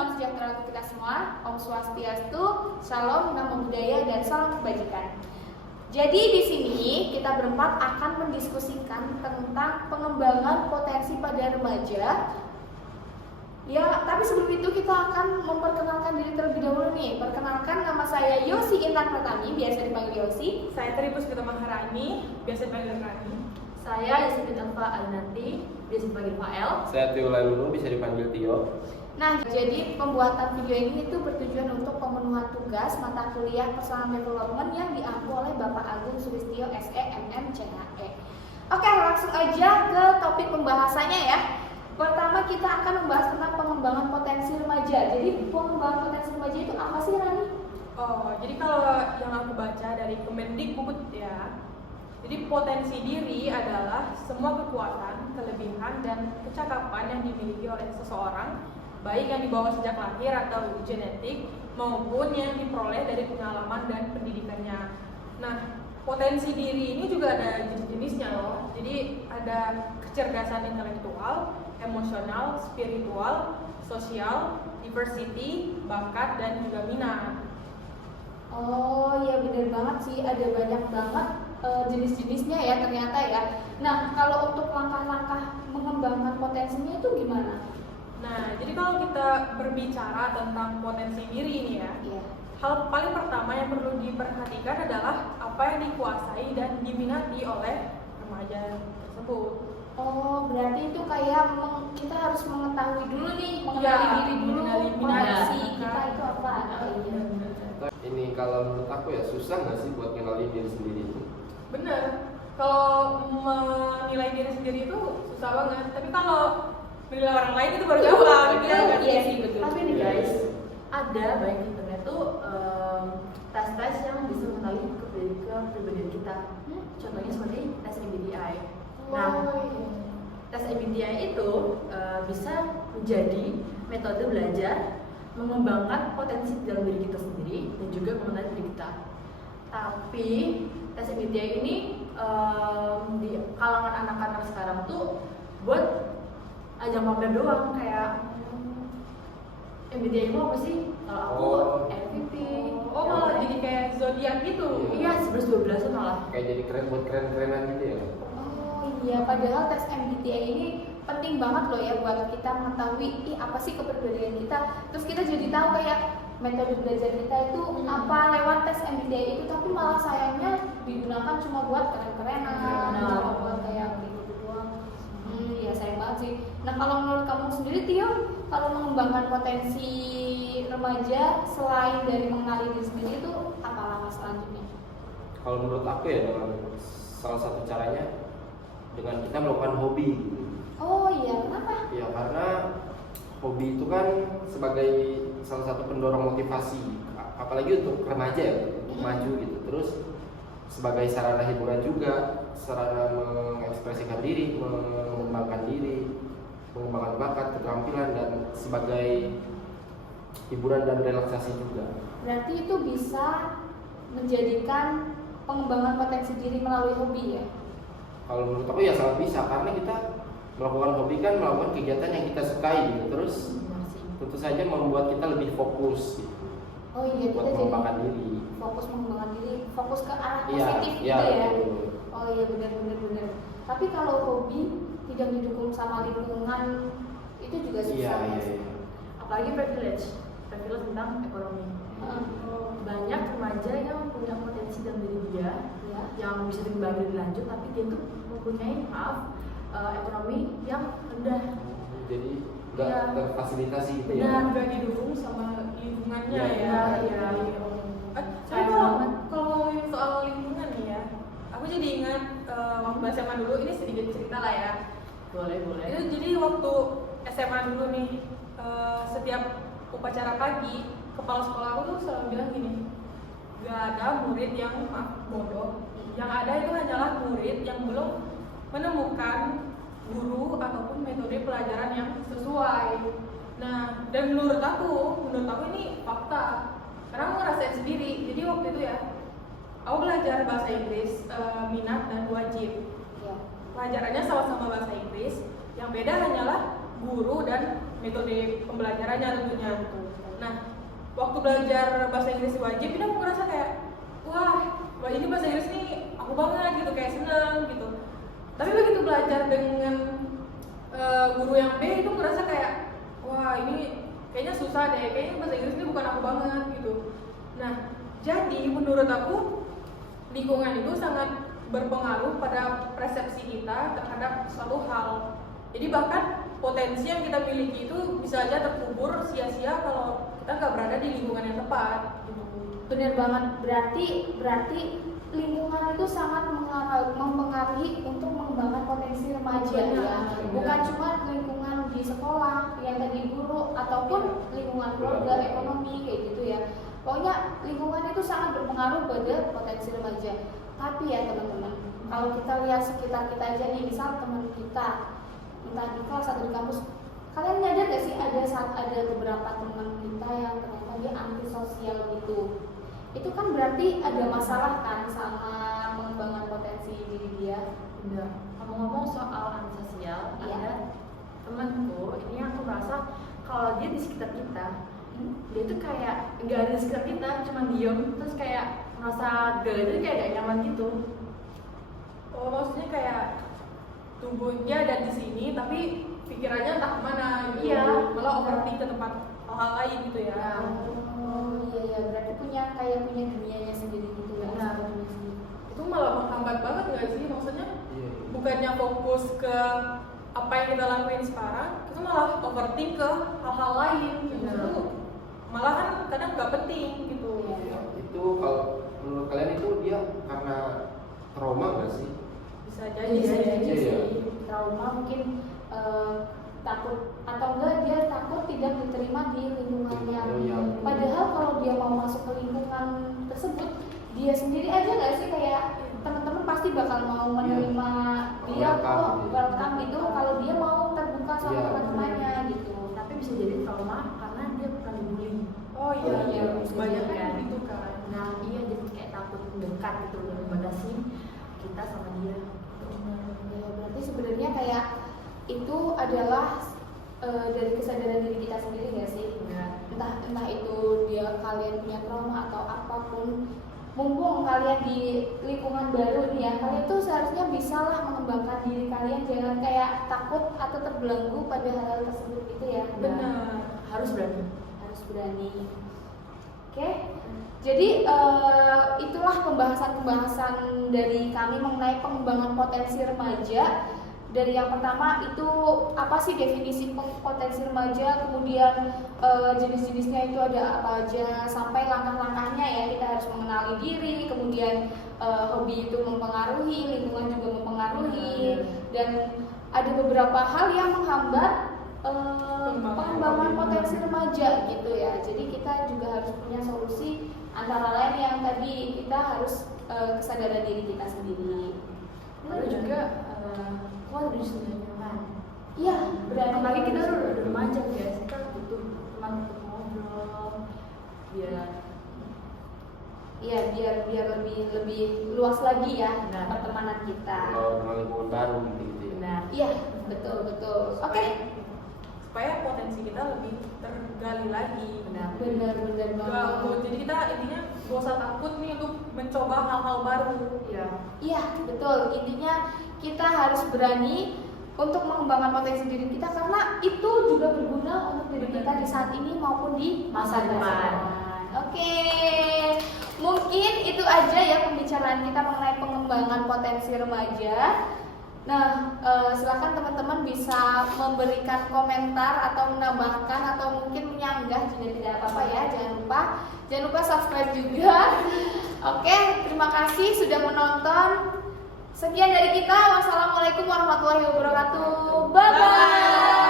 salam sejahtera untuk kita semua. Om Swastiastu, Shalom, Namo Buddhaya, dan salam kebajikan. Jadi di sini kita berempat akan mendiskusikan tentang pengembangan potensi pada remaja. Ya, tapi sebelum itu kita akan memperkenalkan diri terlebih dahulu nih. Perkenalkan, nama saya Yosi Intan Pratami, biasa dipanggil Yosi. Saya Tribus Gita Maharani, biasa dipanggil Rani. Saya Yasmin Alfa Alnati, biasa dipanggil Fael. Saya Tio Lailulu, bisa dipanggil Tio. Nah, jadi pembuatan video ini itu bertujuan untuk pemenuhan tugas mata kuliah Personal Development yang diampu oleh Bapak Agung Sulistyo SE MM CHE. Oke, langsung aja ke topik pembahasannya ya. Pertama kita akan membahas tentang pengembangan potensi remaja. Jadi pengembangan potensi remaja itu apa sih, Rani? Oh, jadi kalau yang aku baca dari Kemendikbud ya, jadi potensi diri adalah semua kekuatan, kelebihan, dan kecakapan yang dimiliki oleh seseorang, baik yang dibawa sejak lahir atau genetik, maupun yang diperoleh dari pengalaman dan pendidikannya. Nah, potensi diri ini juga ada jenis-jenisnya loh. Jadi ada kecerdasan intelektual, emosional, spiritual, sosial, diversity, bakat, dan juga minat. Oh ya, benar banget sih, ada banyak banget jenis-jenisnya ya ternyata ya. Nah, kalau untuk langkah-langkah mengembangkan potensinya itu gimana? Nah, jadi kalau kita berbicara tentang potensi diri ini ya, Iya. hal paling pertama yang perlu diperhatikan adalah apa yang dikuasai dan diminati oleh remaja tersebut. Oh, berarti itu kayak kita harus mengetahui dulu nih, mengenali Iya, diri dulu, mengenali potensi minat. kita itu apa. Oh, iya. Ini kalau menurut aku ya susah nggak sih buat kenalin diri sendiri itu? Bener, kalau menilai diri sendiri itu susah banget. Tapi kalau menilai orang lain itu baru gampang. Gitu kan? Iya sih, betul. Tapi nih guys, ada banyak di internet tuh tes-tes yang bisa mengenali kepribadian kita. Contohnya seperti tes MBTI. Nah, tes MBTI itu bisa menjadi metode belajar mengembangkan potensi dalam diri kita sendiri dan juga mengenali diri kita. Tapi tes MBTI ini di kalangan anak-anak sekarang tuh buat ajang pamer doang, kayak MBTI itu apa sih? Kalau aku MVP. Oh, malah jadi kayak zodiak gitu. Iya, 11-12 malah. Kayak jadi keren buat keren-kerenan gitu ya? Oh iya, padahal tes MBTI ini penting banget loh ya buat kita mengetahui apa sih kepribadian kita. Terus kita jadi tahu kayak metode belajar kita itu apa lewat tes MBTI itu, tapi malah sayangnya digunakan cuma buat keren-kerenan, cuma buat kayak gitu doang. Ya sayang banget sih. Nah, kalau menurut kamu sendiri Tio, kalau mengembangkan potensi remaja selain dari mengenali diri sendiri itu apa langkah selanjutnya? Kalau menurut aku ya dengan salah satu caranya dengan kita melakukan hobi. Oh iya, kenapa? Ya karena hobi itu kan sebagai salah satu pendorong motivasi, apalagi untuk remaja ya, untuk maju gitu. Terus sebagai sarana hiburan juga, sarana mengekspresikan diri, mengembangkan diri, mengembangkan bakat, keterampilan, dan sebagai hiburan dan relaksasi juga. Berarti itu bisa menjadikan pengembangan potensi diri melalui hobi ya? Kalau menurut aku ya sangat bisa, karena kita melakukan hobi kan melakukan kegiatan yang kita sukai gitu. Terus tentu saja membuat kita lebih fokus gitu. Oh iya, buat kita jadi mengembangkan diri. fokus mengembangkan diri, fokus ke arah Iya, positif iya, gitu ya. betul. Oh iya, benar. Tapi kalau hobi tidak didukung sama lingkungan itu juga susah. Iya. Apalagi privilege tentang ekonomi. Banyak remaja yang punya potensi dalam diri dia, Ya. yang bisa dikembangkan lebih lanjut, tapi dia tuh mempunyai ekonomi yang rendah. Jadi nggak Iya. terfasilitasi gitu ya. Benar. Juga didukung sama lingkungannya Iya, ya. iya. Tapi kalau ngomongin soal lingkungan nih ya, aku jadi ingat waktu SMA dulu, ini sedikit cerita lah ya. Boleh. Jadi waktu SMA dulu nih, setiap upacara pagi, kepala sekolah aku tuh selalu bilang gini, gak ada murid yang bodoh. Yang ada itu hanyalah murid yang belum menemukan guru ataupun metode pelajaran yang sesuai. Nah, dan menurut aku ini fakta. Karena aku ngerasain sendiri. Jadi waktu itu ya, aku belajar bahasa Inggris minat dan wajib. Ya. Pelajarannya sama-sama bahasa Inggris. Yang beda hanyalah guru dan metode pembelajarannya tentunya. Nah, waktu belajar bahasa Inggris wajib, ini aku merasa kayak, wah, ini bahasa Inggris nih aku banget gitu, kayak seneng gitu. Tapi begitu belajar dengan guru yang B, itu merasa kayak, wah ini kayaknya susah deh, kayaknya bahasa Inggris ini bukan aku banget gitu. Nah, jadi menurut aku lingkungan itu sangat berpengaruh pada persepsi kita terhadap suatu hal. Jadi bahkan potensi yang kita miliki itu bisa aja terkubur sia-sia kalau kita nggak berada di lingkungan yang tepat. Gitu. Bener banget, berarti lingkungan itu sangat mempengaruhi untuk mengembangkan potensi remaja ya. Bukan cuma lingkungan di sekolah yang tadi guru ataupun lingkungan keluarga, ekonomi kayak gitu ya. Pokoknya lingkungan itu sangat berpengaruh pada potensi remaja. Tapi ya teman-teman, kalau kita lihat sekitar kita aja nih, misal teman kita entah di kelas atau di kampus, kalian nyadar gak sih ada beberapa teman kita yang ternyata dia antisosial gitu. Itu kan berarti ada masalah kan sama pengembangan potensi diri dia. Bener. Ngomong-ngomong soal antisosial, ada temanku ini aku merasa kalau dia di sekitar kita, dia tuh kayak nggak ada di sekitar kita, cuma diem, terus kayak merasa gak kayak gak nyaman gitu. Oh, maksudnya kayak tubuhnya ada di sini, tapi pikirannya entah kemana gitu. Iya. Malah overthinking ke tempat hal-hal lain gitu ya. Oh iya, berarti punya dunianya sendiri gitu ya. Benar. Itu malah menghambat banget nggak sih? Maksudnya Iya. bukannya fokus ke apa yang kita lakuin sekarang, itu malah overthink ke hal-hal lain gitu. Benar. Itu malah kan kadang nggak penting gitu. Iya. Itu kalau menurut kalian itu dia karena trauma nggak sih? Bisa jadi Bisa sih. jadi Iya. sih, trauma mungkin takut atau enggak dia takut tidak diterima di lingkungan yang Iya. padahal kalau dia mau masuk ke lingkungan tersebut dia sendiri aja nggak sih kayak teman-teman pasti bakal mau menerima dia kok welcome gitu kalau dia mau terbuka sama Iya. teman-temannya gitu. Tapi bisa jadi trauma karena dia pernah dibully. Oh iya, Oh, iya. banyak Iya. kan gitu kan. Nah iya, jadi kayak takut mendekat gitu, membatasi kita sama dia. Ya, berarti sebenarnya kayak itu adalah dari kesadaran diri kita sendiri nggak sih? Entah itu kalian punya trauma atau apapun, mumpung kalian di lingkungan baru nih ya, kalian tuh seharusnya bisalah mengembangkan diri kalian, jangan kayak takut atau terbelenggu pada hal-hal tersebut gitu ya. Benar. Harus berani. Harus berani. Oke. Jadi itulah pembahasan dari kami mengenai pengembangan potensi remaja. Dari yang pertama itu apa sih definisi potensi remaja, kemudian jenis-jenisnya itu ada apa aja, sampai langkah-langkahnya ya, kita harus mengenali diri, kemudian hobi itu mempengaruhi, lingkungan juga mempengaruhi, dan ada beberapa hal yang menghambat pengembangan potensi remaja gitu ya. Jadi kita juga harus punya solusi, antara lain yang tadi kita harus kesadaran diri kita sendiri. Lalu juga kuat diri nyaman. Iya, berarti Apalagi kita udah remaja guys, kita butuh teman untuk ngobrol, biar biar lebih luas lagi ya Benar. pertemanan kita. Kalau kenal lingkungan baru gitu ya. benar. Iya, betul. Oke. Supaya potensi kita lebih tergali lagi. Benar. Benar banget. Jadi kita intinya gak usah takut nih untuk mencoba hal-hal baru. Iya. Iya, betul. Intinya kita harus berani untuk mengembangkan potensi diri kita karena itu juga berguna untuk diri kita di saat ini maupun di masa depan. Oke. Mungkin itu aja ya pembicaraan kita mengenai pengembangan potensi remaja. Nah, silakan teman-teman bisa memberikan komentar atau menambahkan atau mungkin menyanggah jika tidak apa-apa ya. Jangan lupa subscribe juga. Oke, terima kasih sudah menonton. Sekian dari kita. Wassalamualaikum warahmatullahi wabarakatuh. Bye bye.